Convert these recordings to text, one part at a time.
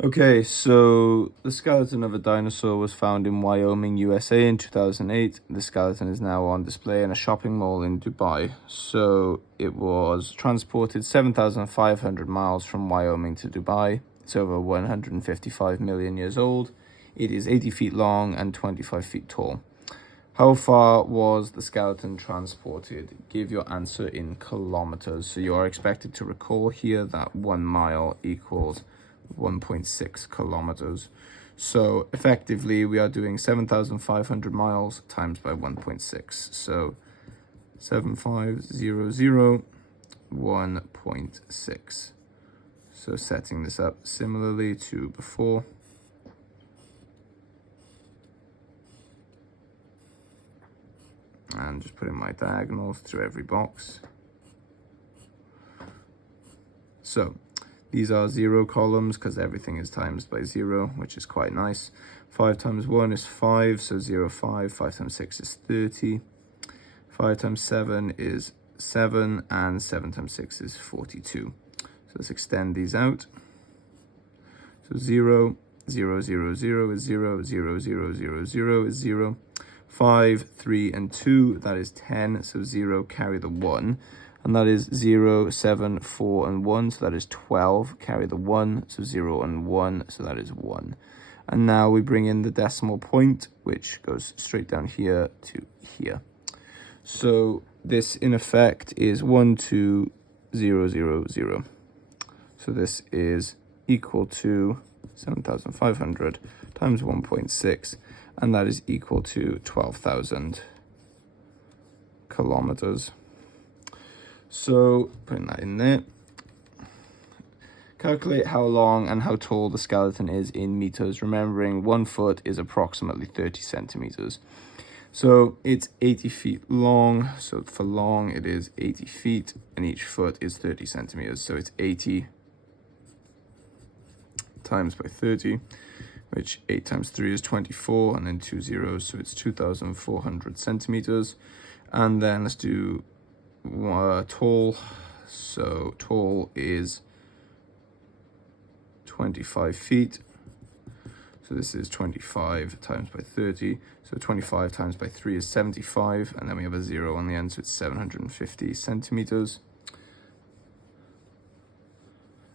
Okay, so the skeleton of a dinosaur was found in Wyoming, USA in 2008. The skeleton is now on display in a shopping mall in Dubai. So it was transported 7,500 miles from Wyoming to Dubai. It's over 155 million years old. It is 80 feet long and 25 feet tall. How far was the skeleton transported? Give your answer in kilometers. So you are expected to recall here that 1 mile equals 1.6 kilometers. So effectively we are doing 7,500 miles times by 1.6. So 7,500, 1.6. So setting this up similarly to before. And just putting my diagonals through every box. So these are 0 columns because everything is times by 0, which is quite nice. 5 times 1 is 5, so 0, 5. 5 times 6 is 30. 5 times 7 is 7, and 7 times 6 is 42. So let's extend these out. So 0, 0, 0, 0 is 0, 0, 0, 0, 0 is 0. 5, 3, and 2, that is 10, so 0, carry the 1. And that is 0, 7, 4, and 1, so that is 12, carry the 1, so 0 and 1, so that is 1. And now we bring in the decimal point, which goes straight down here to here. So this, in effect, is 1, 2, 0, 0, 0. So this is equal to 7,500 times 1.6, and that is equal to 12,000 kilometers. So putting that in there. Calculate how long and how tall the skeleton is in meters, remembering 1 foot is approximately 30 centimeters. So it's 80 feet long, so for long it is 80 feet, and each foot is 30 centimeters. So it's 80 times by 30, which 8 times 3 is 24, and then 2 zeros, so it's 2,400 centimeters. And then let's do tall. So tall is 25 feet. So this is 25 times by 30. So 25 times by 3 is 75, and then we have a 0 on the end, so it's 750 centimeters.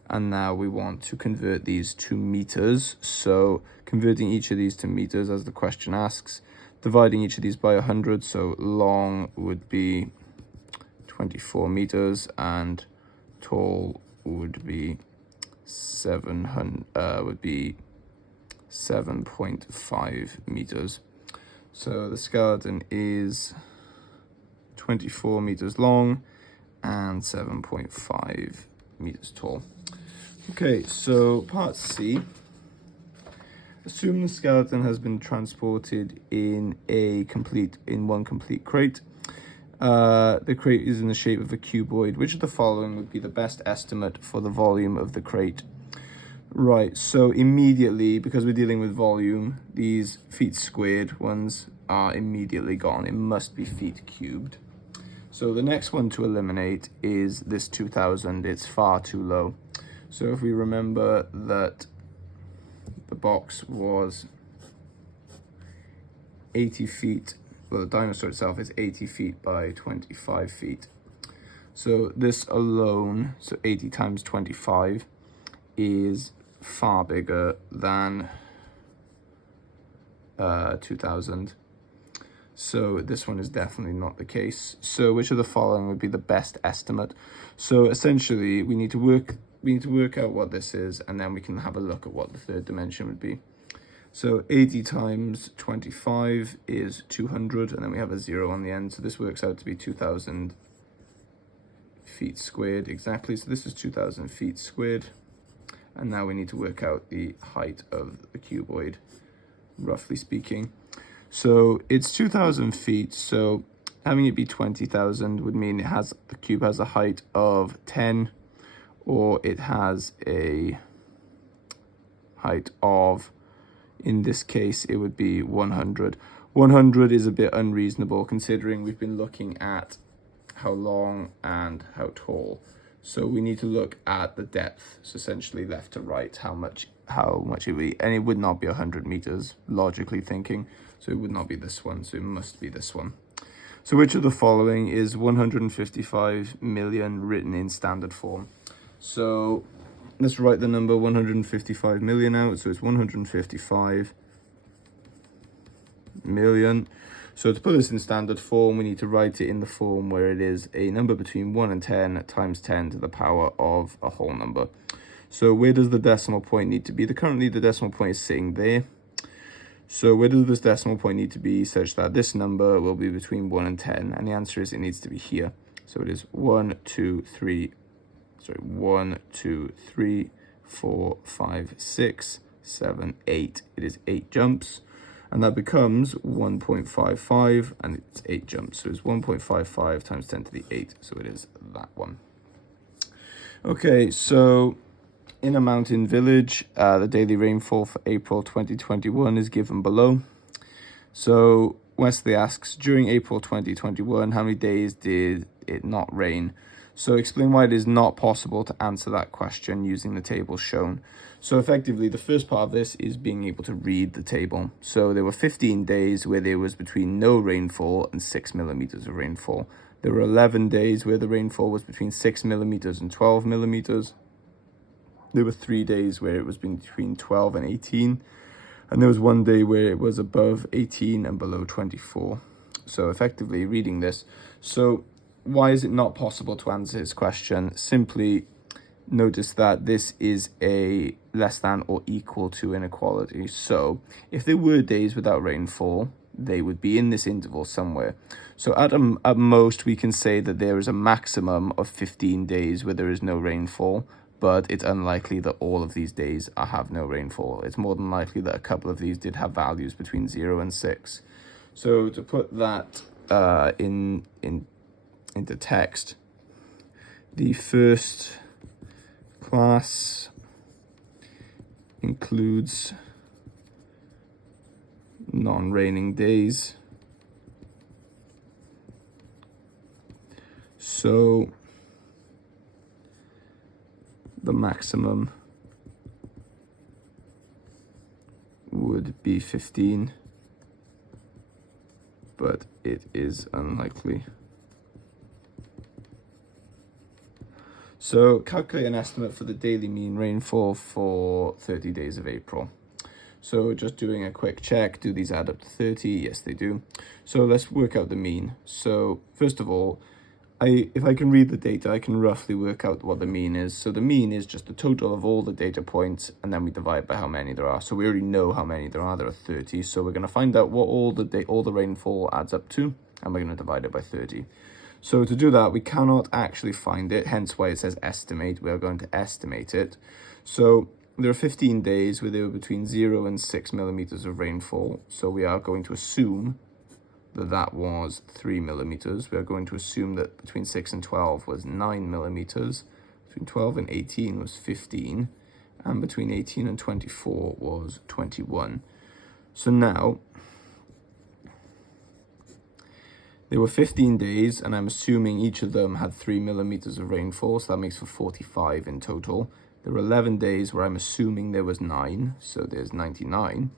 And now we want to convert these to meters. So converting each of these to meters, as the question asks, dividing each of these by 100. So long would be 24 meters, and tall would be 7.5 meters. So the skeleton is 24 meters long and 7.5 meters tall. Okay, so part C. Assume the skeleton has been transported in one complete crate. The crate is in the shape of a cuboid. Which of the following would be the best estimate for the volume of the crate? Right, so immediately, because we're dealing with volume, these feet squared ones are immediately gone. It must be feet cubed. So the next one to eliminate is this 2,000. It's far too low. So if we remember that the box was 80 feet, well, the dinosaur itself is 80 feet by 25 feet. So this alone, so 80 times 25, is far bigger than 2,000. So this one is definitely not the case. So which of the following would be the best estimate? So essentially, we need to work out what this is, and then we can have a look at what the third dimension would be. So 80 times 25 is 200, and then we have a 0 on the end. So this works out to be 2,000 feet squared exactly. So this is 2,000 feet squared. And now we need to work out the height of the cuboid, roughly speaking. So it's 2,000 feet. So having it be 20,000 would mean the cube has a height of 10, or it has a height of, in this case, it would be 100. 100 is a bit unreasonable considering we've been looking at how long and how tall. So we need to look at the depth, so essentially left to right, how much how much it would be, and it would not be 100 meters, logically thinking, so it would not be this one, so it must be this one. So which of the following is 155 million written in standard form? So let's write the number 155 million out. So it's 155 million. So to put this in standard form, we need to write it in the form where it is a number between 1 and 10 times 10 to the power of a whole number. So where does the decimal point need to be? Currently the decimal point is sitting there. So where does this decimal point need to be such that this number will be between 1 and 10? And the answer is it needs to be here. So it is 1, 2, 3, 4, 5, 6, 7, 8. It is 8 jumps. And that becomes 1.55, and it's 8 jumps. So it's 1.55 times 10 to the 8. So it is that one. Okay, so in a mountain village, the daily rainfall for April 2021 is given below. So Wesley asks, during April 2021, how many days did it not rain? So explain why it is not possible to answer that question using the table shown. So effectively, the first part of this is being able to read the table. So there were 15 days where there was between no rainfall and 6 millimeters of rainfall. There were 11 days where the rainfall was between 6 millimeters and 12 millimeters. There were 3 days where it was between 12 and 18. And there was 1 day where it was above 18 and below 24. So effectively reading this. So why is it not possible to answer this question? Simply notice that this is a less than or equal to inequality. So if there were days without rainfall, they would be in this interval somewhere. So at most, we can say that there is a maximum of 15 days where there is no rainfall, but it's unlikely that all of these days have no rainfall. It's more than likely that a couple of these did have values between 0 and 6. So to put that into text, the first class includes non-raining days. So the maximum would be 15, but it is unlikely. So calculate an estimate for the daily mean rainfall for 30 days of April. So just doing a quick check, do these add up to 30? Yes, they do. So let's work out the mean. So first of all, if I can read the data, I can roughly work out what the mean is. So the mean is just the total of all the data points, and then we divide by how many there are. So we already know how many there are. There are 30. So we're going to find out what all the rainfall adds up to, and we're going to divide it by 30. So to do that, we cannot actually find it, hence why it says estimate. We are going to estimate it. So there are 15 days where there were between 0 and 6 millimeters of rainfall. So we are going to assume that that was 3 millimeters. We are going to assume that between 6 and 12 was 9 millimeters. Between 12 and 18 was 15. And between 18 and 24 was 21. So now, there were 15 days, and I'm assuming each of them had 3 millimeters of rainfall, so that makes for 45 in total. There were 11 days where I'm assuming there was 9, so there's 99.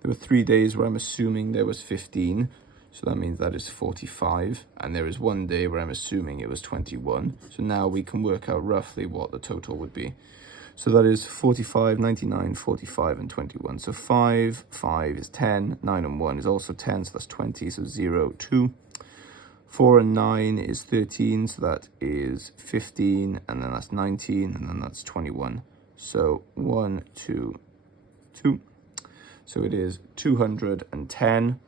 There were 3 days where I'm assuming there was 15, so that means that is 45. And there is 1 day where I'm assuming it was 21. So now we can work out roughly what the total would be. So that is 45, 99, 45, and 21. So 5 is 10, 9 and 1 is also 10, so that's 20, so 0, 2. 4 and 9 is 13, so that is 15, and then that's 19, and then that's 21. So 1, 2, 2. So it is 210.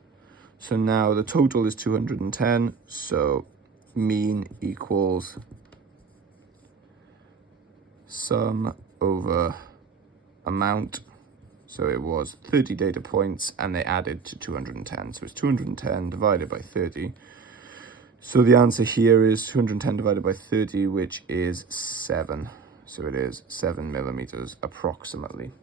So now the total is 210. So mean equals sum over amount. So it was 30 data points, and they added to 210. So it's 210 divided by 30. So the answer here is 210 divided by 30, which is 7. So it is 7 millimeters approximately.